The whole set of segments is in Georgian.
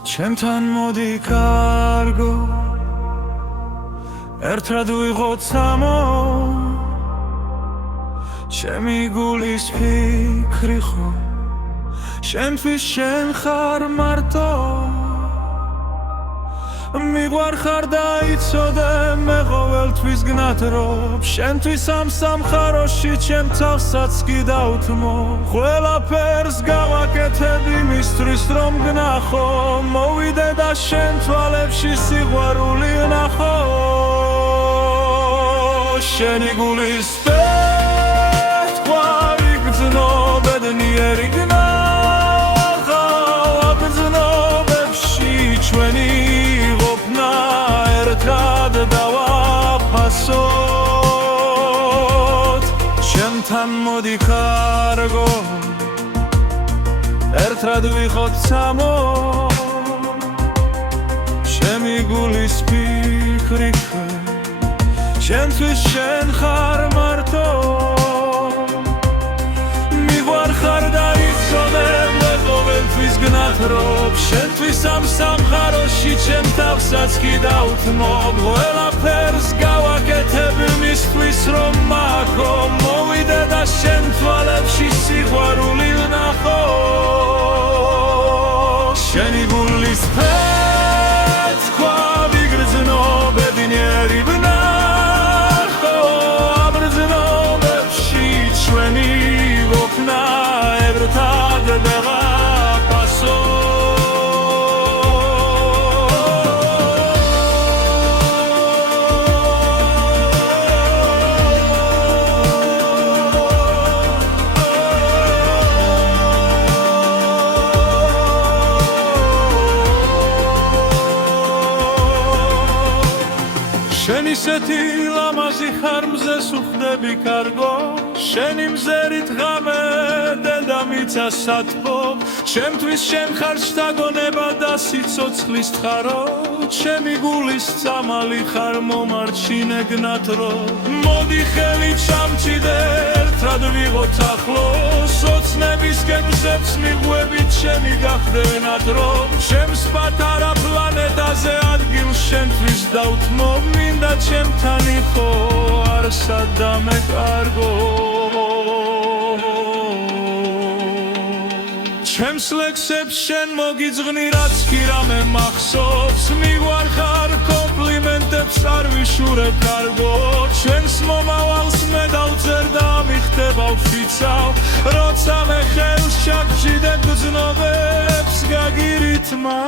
ჩემთან მოდი კარგო ერთად ვიღოთ სამო ჩემი გულის ფიქრი ხო შენთვის შენ ხარ მარტო მიგვარ ხარ და იცოდე მე ყოველთვის გნათრობ შენთვის ამ სამხაროში ჩემ თავსაც კი დავთმო ყველაფერს გავაკეთებ იმისთვის რომ გნახო მოვიდე და შენ თვალებში სიყვარული ვნახო შენი გულის პეთქვა იგრძნო ბედნიერი გნახა აბრძნობებში ჩვენი ერთად დავაფასოთ ჩემთან მოდი კარგო ერთად ვიხოთ სამო ჩემი გულის ფიქრი ხო შენთვის შენ ხარ მარტო მიგვარ ხარ და იცოდე მე ყოველთვის გნათრობ შენთვის ამ სამხაროში ჩემ თავსაც კი დავთმობ ყველაფერს გავაკეთებ მისთვის რომ მაქო მოვიდე და შენ თვალებში სიყვარული ვნახო შენი გულის პეთქვა ვიგრძნო ბედნიერი ვნახო აბრძნობებში ჩვენი ყოფნა ერთად დავაფასო შენ ისეთი ლამაზი ხარ მზეს უხდები კარგო შენი მზერით ღამე დედამიცა სათბობ ჩემთვის შენ ხარ შთაგონება და სიცოცხლის თხარო ჩემი გულის წამალი ხარ მომარჩინე გნათრო მოდი ხელი ჩამჭიდე ერთად ვიღოთ ახლოს ოცნების გემზებს მიღვებით შენი გახდე ნადრო ჩემს პატარა პლანეტაზე ადგილ შენთვის დავთმო მინდა ჩემთან იყო არსად დამეკარგო ჩემს ლექსებს შენ მოგიძღნი რაც კი რამე მახსოვს მიგვარ ხარ კომპლიმენტებს არ ვიშურებ კარგო ჩვენს მომავალს მე დავწერ და მიხდება ვფიცავ როცა მე ხელს ჩაგჭიდებ გრძნობებს გაგირითმა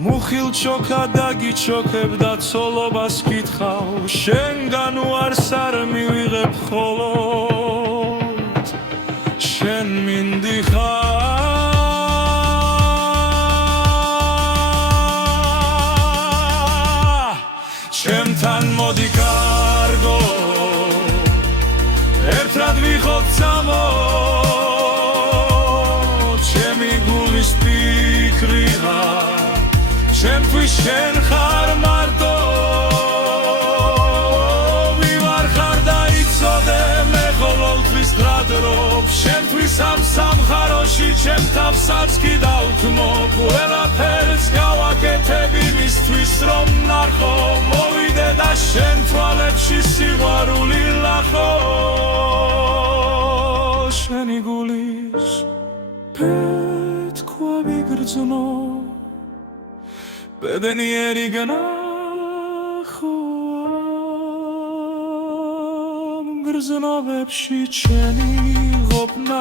მუხილ ჩოქა დაგიჩოქებ და ცოლობას კითხავ შენგან უარს არ მივიღებ მხოლოდ შენ მინდიხარ ჩემთან მოდი კარგო ერთად ვიხოთ სამო ჩემი გულის ფიქრი ჩემთვის შენ ხარ მარტო ვივარ ხარ და იცოდე მე ყოველთვის გრადრობ შენთვის ამ სამხაროში ჩემ თავსაც კი დავთმობ ყველაფერს გავაკეთებ იმისთვის რომ ნახო მოვიდე და შენ თვალებში სიყვარული ვნახო შენი გულის პეთქვა ვიგრძნო ბედნიერი გნახო გრძნობებში ჩვენი ყოფნა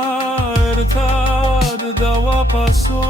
ერთად დავაფასო